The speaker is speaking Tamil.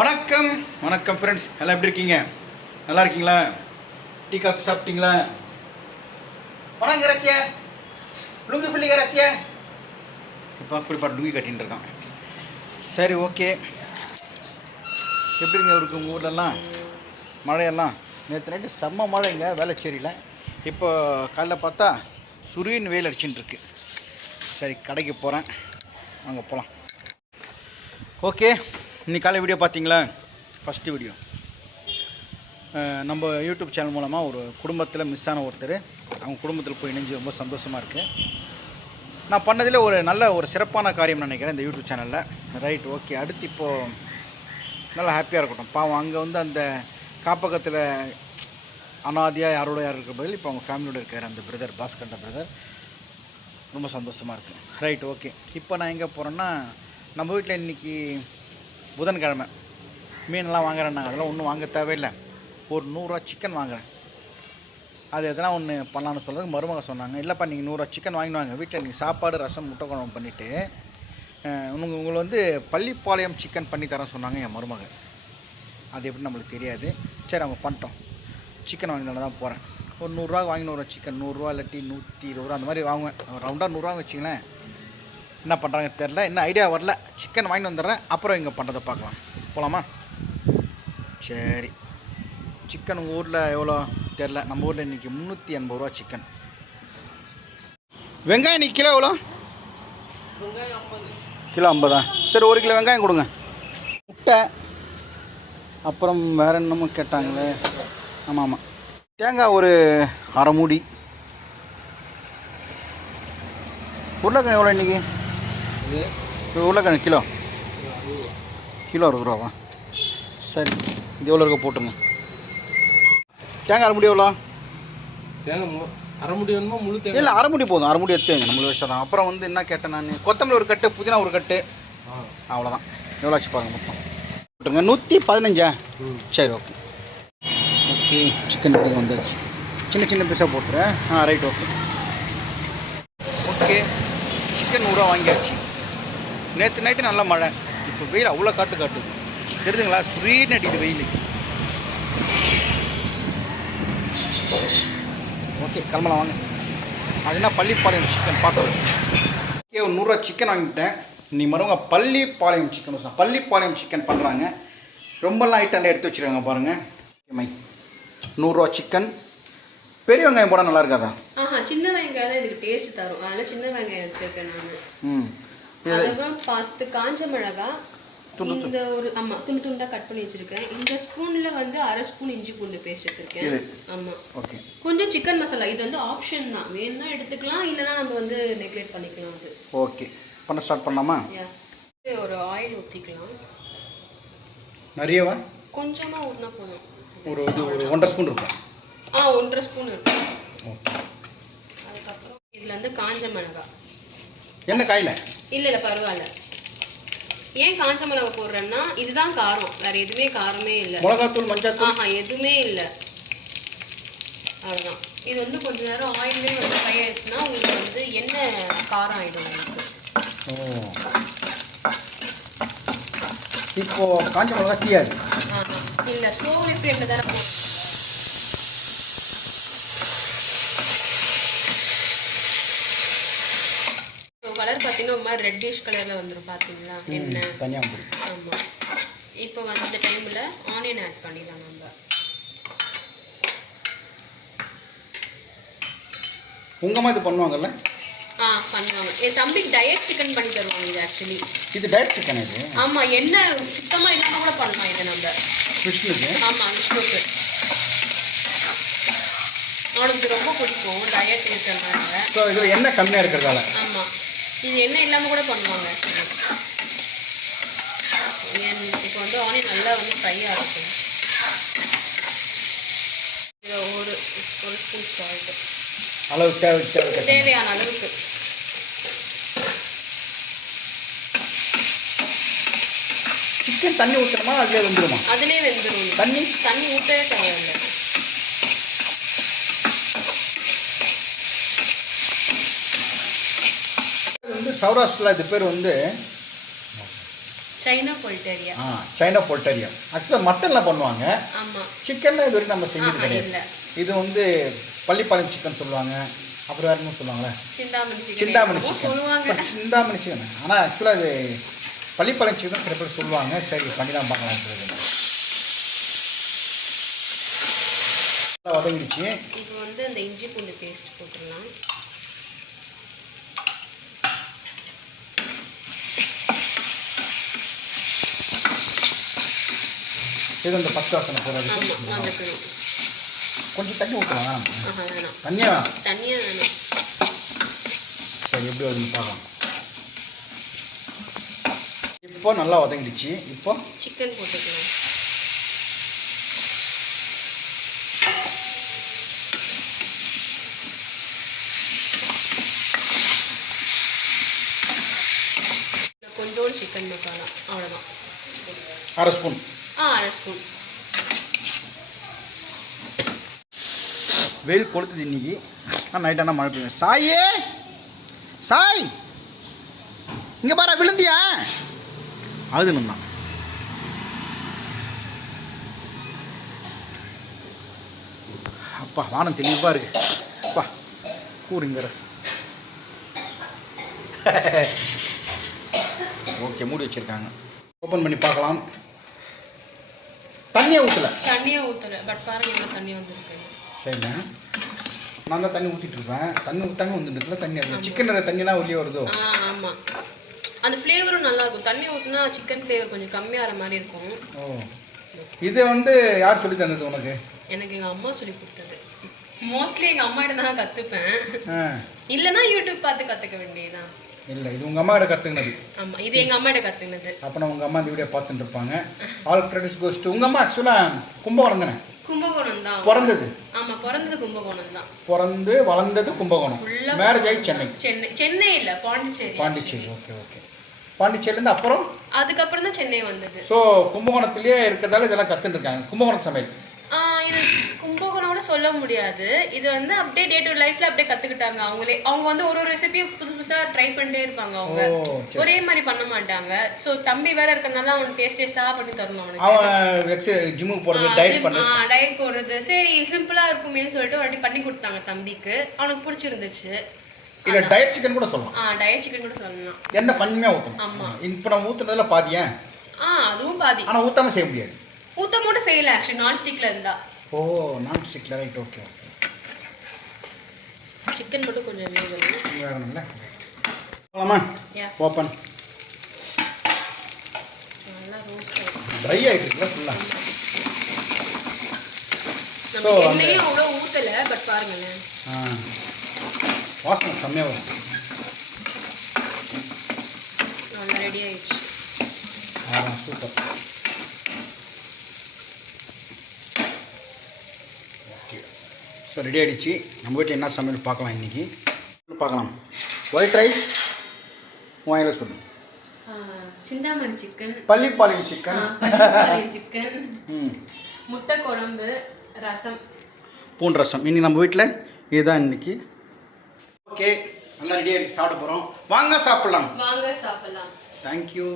வணக்கம். வணக்கம் ஃப்ரெண்ட்ஸ் எல்லாம் எப்படி இருக்கீங்க? நல்லா இருக்கீங்களா? டீ காஃபி சாப்பிட்டீங்களா? வணங்க ரசியா லுங்கி ஃபில்லிங்க ரசியா இப்போ அப்படிப்பட்ட லுங்கி கட்டின்னு இருக்கான். சரி ஓகே. எப்படிங்க இருக்கு உங்கள் ஊர்லலாம்? மழையெல்லாம்? நேற்று நைட்டு செம்ம மழைங்க வேளச்சேரியில் இப்போ காலைல பார்த்தா சுரியன் வெயில் அடிச்சுட்டு இருக்கு. சரி கடைக்கு போகிறேன் அங்கே போகலாம் ஓகே. இன்றைக்கி காலை வீடியோ பார்த்தீங்களா? ஃபஸ்ட்டு வீடியோ நம்ம யூடியூப் சேனல் மூலமாக ஒரு குடும்பத்தில் மிஸ் ஆன ஒருத்தர். அவங்க குடும்பத்தில் போய் இணைஞ்சு ரொம்ப சந்தோஷமாக இருக்குது நான் பண்ணதில் ஒரு நல்ல ஒரு சிறப்பான காரியம் நினைக்கிறேன் இந்த யூடியூப் சேனலில் ரைட் ஓகே அடுத்து இப்போது நல்லா ஹாப்பியாக இருக்கட்டும். பாவம் அங்கே வந்து அந்த காப்பகத்தில் அனாதியாக யாரோட யார் இருக்கிற பதில் இப்போ அவங்க ஃபேமிலியோட இருக்கார் அந்த பிரதர் பாஸ்கண்ட பிரதர் ரொம்ப சந்தோஷமாக இருக்குது ரைட் ஓகே இப்போ நான் எங்கே போகிறேன்னா நம்ம வீட்டில் இன்றைக்கி புதன்கிழமை. மீனெல்லாம் வாங்குறேன்னாங்க அதெல்லாம் ஒன்றும் வாங்க தேவையில்லை. ஒரு நூறுரூவா சிக்கன் வாங்குறேன். அது எதனா ஒன்று பண்ணலான்னு சொல்கிறது மருமக சொன்னாங்க. இல்லைப்பா நீங்கள் நூறுரூவா சிக்கன் வாங்கிட்டு வாங்க. வீட்டில் நீங்கள் சாப்பாடு ரசம் முட்டை குழம்பு பண்ணிவிட்டு உங்கள் உங்களை வந்து பள்ளிப்பாளையம் சிக்கன் பண்ணி தரேன் சொன்னாங்க என் மருமக. அது எப்படி நம்மளுக்கு தெரியாது. சரி அவங்க பண்ணிட்டோம். சிக்கன் வாங்கினால தான் போகிறேன் ஒரு நூறுரூவா வாங்கினு ஒரு சிக்கன் நூறுரூவா இல்லாட்டி நூற்றி இருபது ரூபா அந்த மாதிரி வாங்குவேன். ரவுண்டாக நூறுரூவா வச்சிங்களேன் என்ன பண்ணுறாங்க தெரில இன்னும் ஐடியா வரல. சிக்கன் வாங்கிட்டு வந்துடுறேன். அப்புறம் இங்கே பண்ணுறதை பார்க்கலாம். போகலாமா சரி. சிக்கன் ஊரில் எவ்வளோ? தெரில நம்ம ஊரில் இன்றைக்கி முந்நூற்றி எண்பது ரூபா சிக்கன் வெங்காயம் இன்னைக்கு கிலோ எவ்வளோ? கிலோ ஐம்பதா? சரி ஒரு கிலோ வெங்காயம் கொடுங்க. முட்டை. அப்புறம் வேறு என்னமோ கேட்டாங்களே. ஆமாம் ஆமாம் தேங்காய் ஒரு அரை மூடி. உருளைக்கிழங்கு எவ்வளோ இன்றைக்கி உருளைக்கிழங்கு கிலோ. கிலோ அறுபது ரூபாவா? சரி இது எவ்வளோ இருக்க போட்டுங்க. தேங்காய் அரை முடி எவ்வளோ? தேங்காய் அரை முடி வேணுமா முழு தேங்காய்? இல்லை அரை முடி போதும். அரை முடி எடுத்துங்க நம்மளுக்கு வச்சா தான். அப்புறம் வந்து என்ன கேட்டேன் நான்? கொத்தமல்லி ஒரு கட்டு புதினா ஒரு கட்டு. அவ்வளோதான். எவ்வளோ ஆச்சு பாருங்க மொத்தம். போட்டுருங்க. நூற்றி பதினஞ்சா? ம். சரி ஓகே. ஓகே சிக்கன் கட்டிங் வந்தாச்சு. சின்ன சின்ன பீஸாக போட்டுறேன். ஆ ரைட் ஓகே ஓகே. சிக்கன் நூறுரூவா வாங்கியாச்சு. நேற்று நைட்டு நல்ல மழை. இப்போ வெயில் அவ்வளோ காட்டு காட்டுது. தெரியுதுங்களா? சுரீர்னு அடிக்குது வெயில். ஓகே கிளம்பலாம் வாங்க. அது என்ன பள்ளிப்பாளையம் சிக்கன் பார்க்குறது ஓகே ஒரு நூறுரூவா சிக்கன் வாங்கிட்டேன். நீ மறவங்க Pallipalayam chicken sir Pallipalayam chicken பண்ணுறாங்க ரொம்பலாம் ஐட்டம் எடுத்து வச்சுருக்காங்க பாருங்கள் மை நூறுரூவா சிக்கன் பெரிய வெங்காயம் போட நல்லா இருக்காதா? ஆஹா சின்ன வெங்காயம் தான் இதுக்கு டேஸ்ட் தரும். அதனால சின்ன வெங்காயம் எடுத்துருக்கேன் நான். ம். அதுக்கப்புறம் பத்து காஞ்ச மிளகா இந்த ஒரு ஆமா துண்டு துண்டா கட் பண்ணி வச்சிருக்கேன். இந்த ஸ்பூன்ல வந்து அரை ஸ்பூன் இஞ்சி பூண்டு பேஸ்ட். எடுத்திருக்கேன். ஆமா. ஓகே. கொஞ்சம் சிக்கன் மசாலா இது வந்து ஆப்ஷன் தான். வேணும்னா எடுத்துக்கலாம் இல்லைன்னா நம்ம வந்து நெக்லேட் பண்ணிக்கலாம் அது. ஓகே. பண்ண ஸ்டார்ட் பண்ணலாமா? ஒரு ஆயில் ஊற்றிக்கலாம் நிறையவா? கொஞ்சமா ஊற்றினா போதும். ஒரு இது ஒரு ஒன்றரை ஸ்பூன் இருக்கும் ஆ ஒன்றரை ஸ்பூன் இருக்கும் ஓகே. அதுக்கப்புறம் இதுல வந்து காஞ்ச மிளகா. என்ன காயில்? இல்ல இல்ல பரவாயில்ல. ஏன் காஞ்ச மிளகா போடுறேன்னா இதுதான் காரம். வேற எதுவுமே காரமே இல்ல. மிளகாத்தூள் மஞ்சள் ஆஹா எதுவுமே இல்ல. அவ்வளவுதான். இது வந்து கொஞ்ச நேரம் ஆயிலே வந்து ஃப்ரை ஆயிடுச்சுன்னா உங்களுக்கு வந்து எண்ணெய் காரம் ஆயிடும் உங்களுக்கு? இப்போ காஞ்ச மிளகா ஆஹா. இல்ல ஸ்லோ ஃப்ளேம்ல தானே போ- இப்போ கலர் பார்த்தீங்கன்னா ஒரு மாதிரி ரெட்டிஷ் கலர்ல வந்துடும் பார்த்தீங்களா எண்ணெய் தனியாக வந்துடும் ஆமா. இப்போ வந்து இந்த டைம்ல ஆனியன் ஆட் பண்ணிடலாம் நம்ம. உங்கம்மா இது பண்ணுவாங்கல்ல? ஆ பண்ணுவாங்க. என் தம்பிக்கு டயட் சிக்கன் பண்ணி தருவாங்க இது ஆக்சுவலி இது டயட் சிக்கன் இது? ஆமா எண்ணெய் சுத்தமா இல்லாம கூட பண்ணலாம் இதை நம்ம. ஃபிஷ்னுக்கு ஆமா விஷ்ணுக்கு. அவனுக்கு ரொம்ப பிடிக்கும் டயட் இருக்கிறதுனால. ஸோ இதில் எண்ணெய் கம்மியாக இருக்கிறதால? ஆமா. இது எண்ணெய் இல்லாம கூட பண்ணுவாங்க. இப்போ வந்து ஆனியன் நல்லா வந்து ஃப்ரை இது ஒரு ஒரு ஸ்பூன் சால்ட் அளவு தேவை தேவை தேவையான அளவுக்கு. சிக்கன் தண்ணி ஊற்றணுமா அதிலே வந்துடுமா அதுலயே வெந்துடும் தண்ணி? தண்ணி ஊற்றவே தேவையில்லை. சௌராஷ்டிரில் இது பேர் வந்து சைனா பொலிட்டேரியா ஆ சைனா பொல்டரியா. ஆக்சுவலாக மட்டனில் பண்ணுவாங்க. சிக்கனில் இது வரைக்கும் நம்ம செஞ்சது கிடையாது. இது வந்து பள்ளிப்பாளையம் சிக்கன் சொல்லுவாங்க. அப்புறம் வேறு என்ன சொல்லுவாங்களே? சிந்தாமணி சிக்கன் சிந்தாமணி சிக்கன் ஆனால் ஆக்சுவலாக அது பள்ளிப்பாளையம் சிக்கன் சில பேர் சொல்லுவாங்க. சரி பண்ணி தான் பார்க்கலாம் நல்லா வதங்கிடுச்சு. இப்போ வந்து அந்த இஞ்சி பூண்டு பேஸ்ட் போட்டுடலாம். இது அந்த பச்சை வாசனை போகிறதுக்கு கொஞ்சம் தண்ணி ஊற்றலாம் தண்ணியே வேணாம். தண்ணியா? வேணும். சரி எப்படி வருதுன்னு பார்க்கலாம். இப்போ நல்லா வதங்கிடுச்சு. இப்போ சிக்கன் போட்டுக்கலாம். கொஞ்சோண்டு சிக்கன் மசாலா அவ்வளோதான் அரை ஸ்பூன். அரை ஸ்பூன் வெயில் கொளுத்துது இன்னைக்கு. நான் நைட்டானா மழை பெய்யும். சாயே! சாய்! இங்கே பாரு விழுந்தியா? அழுதுன்னு தான் அப்பா வானம் தெளிவாக இருக்கு. அப்பா கூறுங்க ரஸ் ஓகே மூடி வச்சிருக்காங்க. ஓப்பன் பண்ணி பார்க்கலாம். தண்ணியை ஊற்றலை தண்ணியை ஊற்றலை பட் பாருங்க எவ்வளோ தண்ணி வந்திருக்கு சரிங்க நான் தான் தண்ணி ஊற்றிட்டு இருப்பேன் தண்ணி ஊற்றாங்க வந்துட்டுல தண்ணி வருது சிக்கன் தண்ணிலாம் வெளியே வருதோ? ஆ ஆமாம் அந்த ஃப்ளேவரும் நல்லா இருக்கும். தண்ணி ஊற்றினா சிக்கன் ஃப்ளேவர் கொஞ்சம் கம்மியாகிற மாதிரி இருக்கும். ஓ. இது வந்து யார் சொல்லி தந்தது உனக்கு? எனக்கு எங்கள் அம்மா சொல்லி கொடுத்தது. மோஸ்ட்லி எங்கள் அம்மா கிட்ட தான் கற்றுப்பேன் இல்லைன்னா யூடியூப் பார்த்து கற்றுக்க வேண்டியதுதான். இல்லை இது உங்கள் அம்மா கிட்ட கற்றுக்கினது ஆமாம் இது எங்கள் அம்மா கிட்ட கற்றுக்கினது அப்போ நான் உங்கள் அம்மா இந்த வீடியோ பார்த்துட்டு இருப்பாங்க. ஆல் கிரெடிட்ஸ் கோஸ்ட் உங்கள் அம்மா ஆக்சுவலாக கும்பகோணம் தானே கும்பகோணம் தான் பிறந்தது. ஆமாம் பிறந்தது கும்பகோணம் தான் பிறந்து வளர்ந்தது கும்பகோணம். மேரேஜ் ஆகி சென்னை. சென்னை சென்னை இல்லை பாண்டிச்சேரி பாண்டிச்சேரி ஓகே ஓகே பாண்டிச்சேரிலேருந்து அப்புறம்? அதுக்கப்புறம் தான் சென்னை வந்தது. ஸோ கும்பகோணத்துலேயே இருக்கிறதால இதெல்லாம் கற்றுட்டு இருக்காங்க. கும்பகோணம் சமையல். கும்பகோணம்னு சொல்ல முடியாது. இது வந்து அப்படியே டே டு லைஃப்ல அப்படியே கத்துக்கிட்டாங்க அவங்களே. அவங்க வந்து ஒரு ஒரு ரெசிபியும் புதுசு புதுசா ட்ரை பண்ணிட்டே இருப்பாங்க அவங்க. ஒரே மாதிரி பண்ண மாட்டாங்க. சோ தம்பி வேற இருக்கறனால அவனுக்கு டேஸ்ட் டேஸ்டா பண்ணி தரணும் அவனுக்கு. அவன் ஜிம்முக்கு போகிறது டயட் பண்ணுறது டயட் போடுறது. சரி சிம்பிளா இருக்குமேன்னு சொல்லிட்டு ஒரு பண்ணி கொடுத்தாங்க தம்பிக்கு. அவனுக்கு பிடிச்சிருந்துச்சு. இதை டயட் சிக்கன் கூட சொல்லலாம். ஆ டயட் சிக்கன் கூட சொல்லலாம். எண்ணெய் கம்மியாக ஊற்றணும் ஆமா. இப்போ நம்ம ஊற்றுனதுல பாதியேன் ஆ அதுவும் பாதி. ஆனால் ஊற்றாம செய்ய முடியாது. ஊத்த மட்டும் செய்யல ஆக்சுவலி நான் ஸ்டிக்ல இருந்தா. ஓ நான் ஸ்டிக்ல ரைட் ஓகே ஓகே சிக்கன் மட்டும் கொஞ்சம் வேகணும். வேகணும்ல? போகலாமா. ஓப்பன் நல்லா ரோஸ்ட் ஆகும் ட்ரை ஆகிட்டு இருக்குல்ல ஃபுல்லாக அந்த- எண்ணெயும் அவ்வளோ ஊத்தல பட் பாருங்களேன். ஆ. வாசனை செம்மையாக வரும். நல்லா ரெடி ஆயிடுச்சு. ஆ சூப்பர். ஸோ ரெடி ஆகிடுச்சு நம்ம வீட்டில் என்ன சமையல் பார்க்கலாம் இன்றைக்கி பார்க்கலாம். ஒயிட் ரைஸ் வாயில சொல்லு. Chintamani chicken Pallipalayam chicken chicken ம். முட்டை குழம்பு ரசம். பூண்டு ரசம். இன்னைக்கு நம்ம வீட்டில் இதுதான் இன்னைக்கு. ஓகே நல்லா ரெடி ஆகிடுச்சு சாப்பிட போகிறோம் வாங்க சாப்பிட்லாம். வாங்க சாப்பிடலாம். தேங்க்யூ